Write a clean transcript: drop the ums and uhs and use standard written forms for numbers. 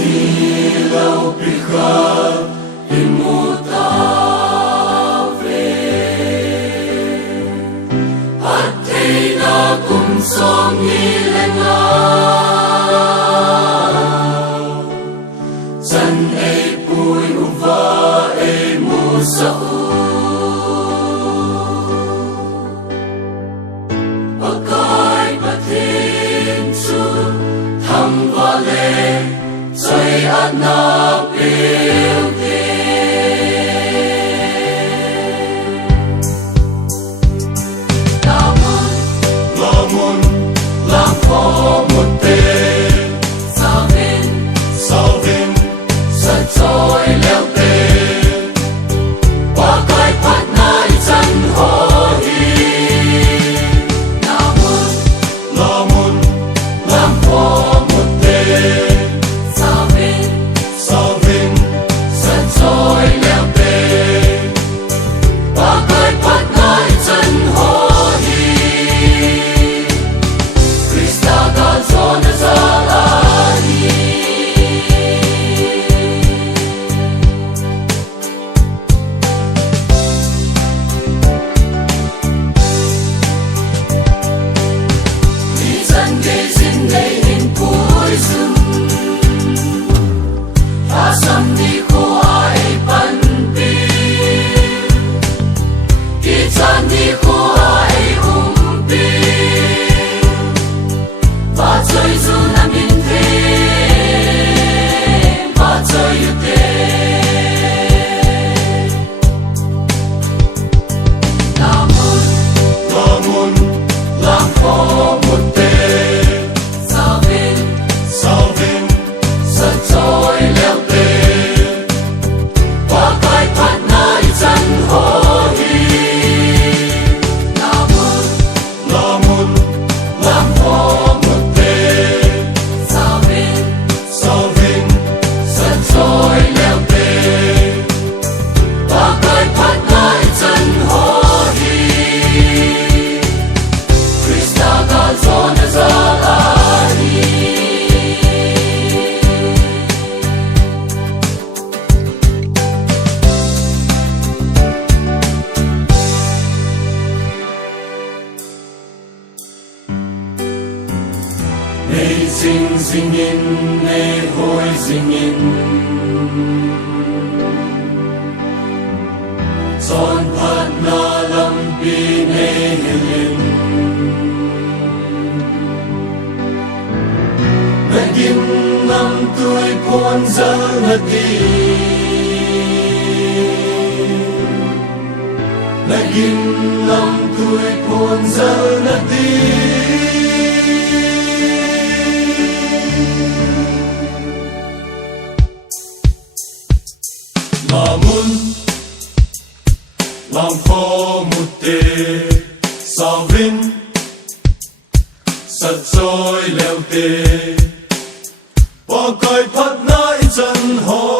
Ilaw bihag imutawe at ay nakumsong ilangaw san ay pu'y uva ay musao pagkay patinsu tambale say anak pilti lamun lang pomote salvin sa toy lelte wakay patnay san hohi lamun lang pomote Salvin sa toy lelte bakit patnay san hohi Krista Ganso Nazarani Minsan gazin lehin poison asam di ko ay panpil Kitsan di ko ay umpil Batsoy zunamin tem Batsoy yute Lamun lang pomote Salvin sa toy lelte wakay patnay san hohi lamun lang pomote Salvin sa toy lelte wakay patnay san hohi Krista Ganso Nazarani Nei sing-singin, nei hoy-singin Son pat na lampi nei hilin Nagin nam tuy pon zal na di Nagin nam tuy pon zal na di Lamun lang pomote Salvin sa toy lelte wakay patnay san hohi